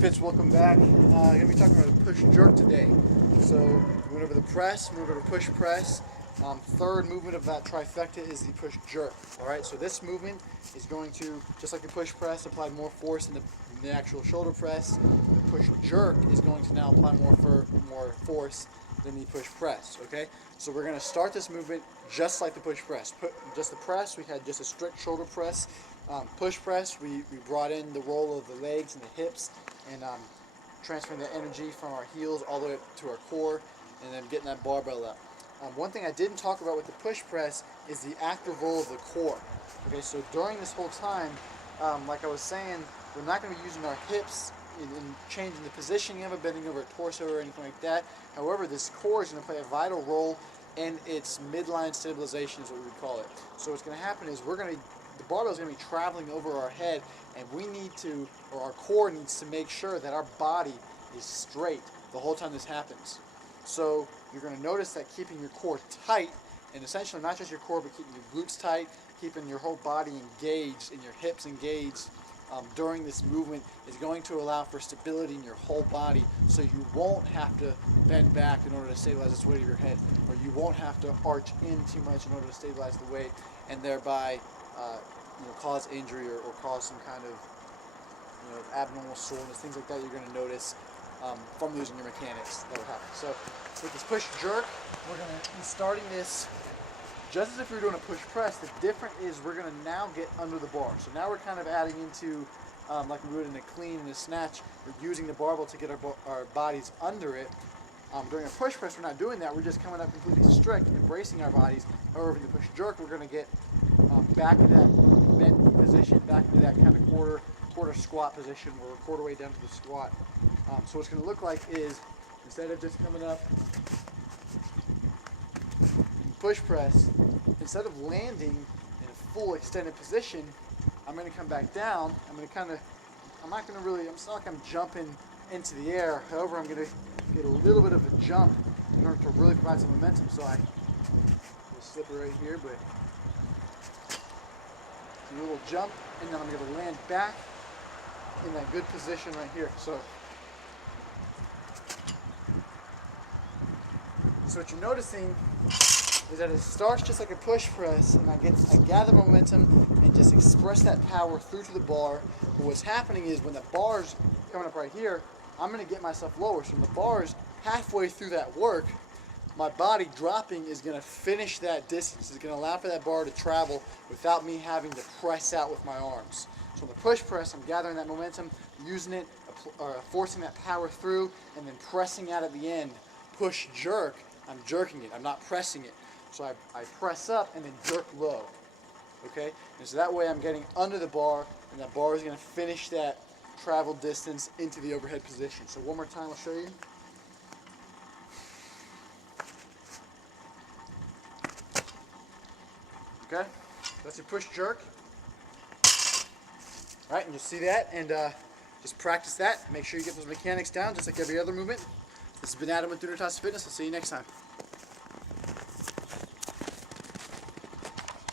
Fitz, welcome back. I'm going to be talking about a push jerk today. So we went over the press, moved over to push press. Third movement of that trifecta is the push jerk. Alright, so this movement is going to, just like the push press, apply more force in the actual shoulder press. The push jerk is going to now apply more force than the push press. Okay, so we're going to start this movement just like the push press. Just the press, we had just a strict shoulder press. Push press, we brought in the roll of the legs and the hips and transferring the energy from our heels all the way up to our core and then getting that barbell up. One thing I didn't talk about with the push press is the active role of the core. Okay, so during this whole time, like I was saying, we're not going to be using our hips in changing the positioning of it, bending over a torso or anything like that. However, this core is going to play a vital role in its midline stabilization is what we would call it. So what's going to happen is the barbell is going to be traveling over our head, and we need to, or our core needs to make sure that our body is straight the whole time this happens. So you're going to notice that keeping your core tight, and essentially not just your core, but keeping your glutes tight, keeping your whole body engaged and your hips engaged during this movement is going to allow for stability in your whole body, so you won't have to bend back in order to stabilize the weight of your head, or you won't have to arch in too much in order to stabilize the weight, and thereby cause injury or cause some kind of abnormal soreness, things like that you're going to notice from losing your mechanics that will happen. So with this push jerk, we're going to be starting this just as if we were doing a push press. The difference is we're going to now get under the bar. So now we're kind of adding into, like we would in a clean and a snatch, we're using the barbell to get our bodies under it. During a push press, we're not doing that. We're just coming up completely strict, embracing our bodies. However, in the push jerk, we're going to get back in that bent position, back into that kind of quarter squat position where we're quarter way down to the squat. So what's going to look like is, instead of just coming up push press, instead of landing in a full extended position, I'm going to come back down. I'm not like I'm jumping into the air. However, I'm going to get a little bit of a jump in order to really provide some momentum. So I slip it right here, but a little jump, and then I'm going to land back in that good position right here. So what you're noticing is that it starts just like a push press, and I gather momentum and just express that power through to the bar. But what's happening is when the bar's coming up right here, I'm going to get myself lower. So when the bar's halfway through that work, my body dropping is going to finish that distance. It's going to allow for that bar to travel without me having to press out with my arms. So in the push press, I'm gathering that momentum, using it, forcing that power through, and then pressing out at the end. Push jerk, I'm jerking it. I'm not pressing it. So I press up and then jerk low. Okay? And so that way I'm getting under the bar, and that bar is going to finish that travel distance into the overhead position. So one more time, I'll show you. Okay? That's your push jerk. Alright, and you'll see that, and just practice that. Make sure you get those mechanics down just like every other movement. This has been Adam with Dunetos Fitness. I'll see you next time.